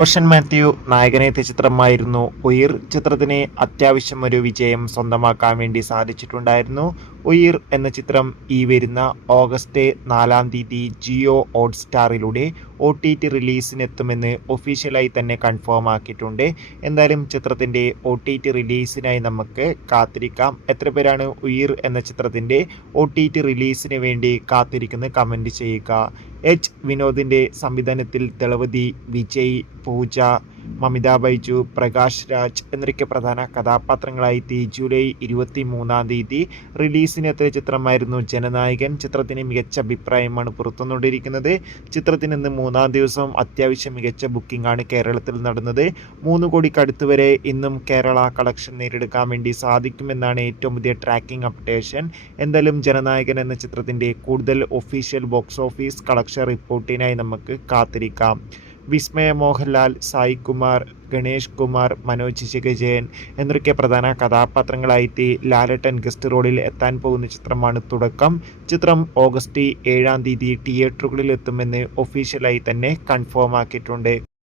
റോഷൻ മാത്യു നായകനെത്തിയ ചിത്രമായിരുന്നു ഉയിർ. ചിത്രത്തിന് അത്യാവശ്യം ഒരു വിജയം സ്വന്തമാക്കാൻ വേണ്ടി സാധിച്ചിട്ടുണ്ടായിരുന്നു. ഉയിർ എന്ന ചിത്രം ഈ വരുന്ന ഓഗസ്റ്റ് 4-ാം തീയതി ജിയോ ഹോട്ട്സ്റ്റാറിലൂടെ OTT റിലീസിനെത്തുമെന്ന് ഒഫീഷ്യലായി തന്നെ കൺഫേം ആക്കിയിട്ടുണ്ട്. എന്തായാലും ചിത്രത്തിൻ്റെ OTT റിലീസിനായി നമുക്ക് കാത്തിരിക്കാം. എത്ര പേരാണ് ഉയിർ എന്ന ചിത്രത്തിൻ്റെ OTT റിലീസിന് വേണ്ടി കാത്തിരിക്കുന്നത്? കമൻറ്റ് ചെയ്യുക. വിനോദിൻ്റെ സംവിധാനത്തിൽ ദളപതി, വിജയ്, പൂജ, മമിത ബൈജു, പ്രകാശ് രാജ് എന്നൊക്കെ പ്രധാന കഥാപാത്രങ്ങളായി ജൂലൈ 23-ാം തീയതി റിലീസിനെത്തിയ ചിത്രമായിരുന്നു ജനനായകൻ. ചിത്രത്തിന് മികച്ച അഭിപ്രായമാണ് പുറത്തുകൊണ്ടിരിക്കുന്നത്. ചിത്രത്തിന് ഇന്ന് 3-ാം ദിവസവും അത്യാവശ്യം മികച്ച ബുക്കിംഗ് ആണ് കേരളത്തിൽ നടന്നത്. 3 കോടിക്കടുത്ത് വരെ ഇന്നും കേരള കളക്ഷൻ നേടിയെടുക്കാൻ വേണ്ടി സാധിക്കുമെന്നാണ് ഏറ്റവും പുതിയ ട്രാക്കിംഗ് അപ്ഡേഷൻ. എന്തായാലും ജനനായകൻ എന്ന ചിത്രത്തിൻ്റെ കൂടുതൽ ഒഫീഷ്യൽ ബോക്സ് ഓഫീസ് കളക്ഷൻ റിപ്പോർട്ടിനായി നമുക്ക് കാത്തിരിക്കാം. വിസ്മയ മോഹൻലാൽ, സായി കുമാർ, ഗണേഷ് കുമാർ, മനോജ് ജയൻ എന്നൊക്കെ പ്രധാന കഥാപാത്രങ്ങളായിട്ട് ലാലേട്ടൻ ഗസ്റ്റ് റോളിൽ എത്താൻ പോകുന്ന ചിത്രമാണ് തുടക്കം. ചിത്രം ഓഗസ്റ്റ് 7-ാം തീയതി തിയേറ്ററുകളിൽ എത്തുമെന്ന് ഒഫീഷ്യലായി തന്നെ കൺഫേം ആക്കിയിട്ടുണ്ട്.